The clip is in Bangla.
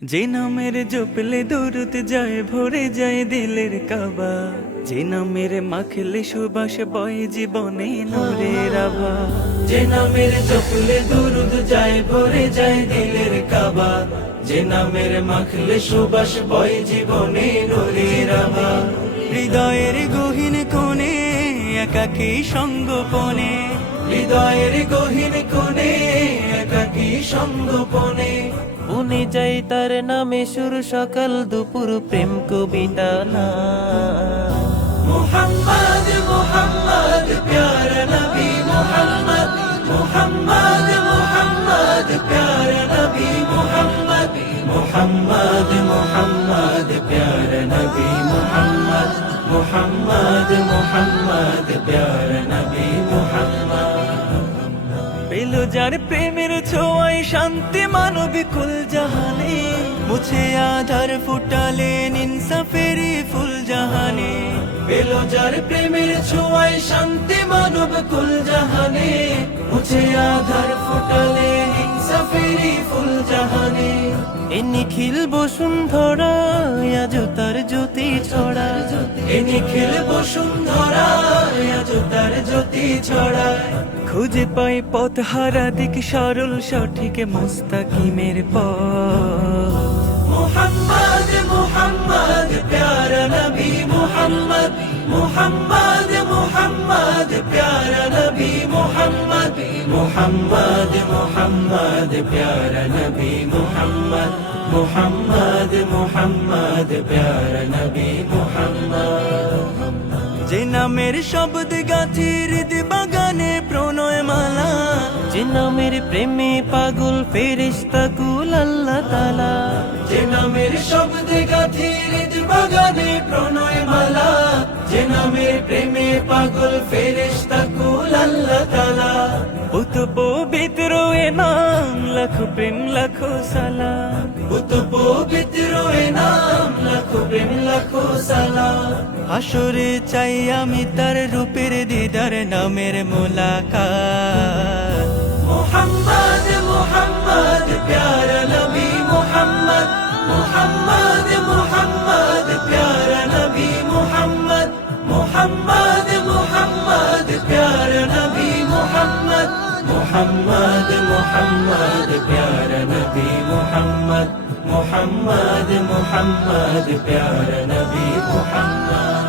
যে নামের জপলে দূরত যায় ভরে যায় দিলের কাবা, যে নামের মাখলে সুবাস বয় জীবনে নূরের আভা। যে নামের জপলে দুরুদ যায় ভরে যায় দিলের কাবা, যে নামের মাখলে সুবাস বয় জীবনে নূরের আভা। হৃদয়ের গহীন কোণে একাকী সঙ্গোপনে, হৃদয়ের গহীন কোণে একাকী সঙ্গোপনে, বনে যাই তার নামে সুর সকাল দুপুর প্রেম কবিতা না। মুহাম্মদ মুহাম্মদ প্যারা নবী মুহাম্মদ, মুহাম্মদ মুহাম্মদ প্যারা নবী মুহাম্মদ, মুহাম্মদ মুহাম্মদ প্যারা নবী মুহাম্মদ, মুহাম্মদ মুহাম্মদ প্যারা নবী মুহাম্মদ। পেল যার প্রেমের ছোঁয়ায় শান্তি মানবিক কুল জাহানে, মুছে আধার ফুটালেন ইনসাফেরি ফুল জাহানে। পেল যার প্রেমের ছোঁয়ায় শান্তি মানব কুল জাহানে, মুছে আধার ফোটালে ইনসাফেরি ফুল জাহানে। এ নিখিল বসুন্ধরা আজ তার জ্যোতি ছড়া, এ নিখিল বসুন্ধরা আজ তার জ্যোতি ছড়ায়। খুঁজে পাই পথ হারা দিক সরল সঠিক মুস্তাকিমের পথ। মুহাম্মদ মুহাম্মদ প্যারা নবী মুহাম্মদ, মুহাম্মদ মুহাম্মদ প্যারা নবী মুহাম্মদ, মুহাম্মদ মুহাম্মদ প্যারা নবী মুহাম্মদ, মুহাম্মদ মুহাম্মদ প্যারা নবী মুহাম্মদ। যে নামের শব্দ গাথি হৃদ বাগানে প্রণয় মালা, যে নামের প্রেমে পাগল ফেরেশতা কুল আল্লাহ তাআলা। যে নামের শব্দে গাথি হৃদ বাগানে প্রণয় মালা, যে নামের প্রেমে পাগল ফেরেশতা কুল আল্লাহ তাআলা। পুত পবিত্র এ নাম লাখো প্রেম লাখো সালাম, পুত পবিত্র এ নাম লাখো প্রেম লাখো সালাম। হাসরে চাই আমি তার রূপের দিদার নামের মুলাকাত। মুহাম্মদ মুহাম্মদ প্যারা নবী মুহাম্মদ, মুহাম্মদ মুহাম্মদ প্যারা নবী মুহাম্মদ, মুহাম্মদ মুহাম্মদ প্যারা নবী মুহাম্মদ, মুহাম্মদ মুহাম্মদ প্যারা নবী মুহাম্মদ, মুহাম্মদ মুহাম্মদ প্যারা নবী মুহাম্মদ।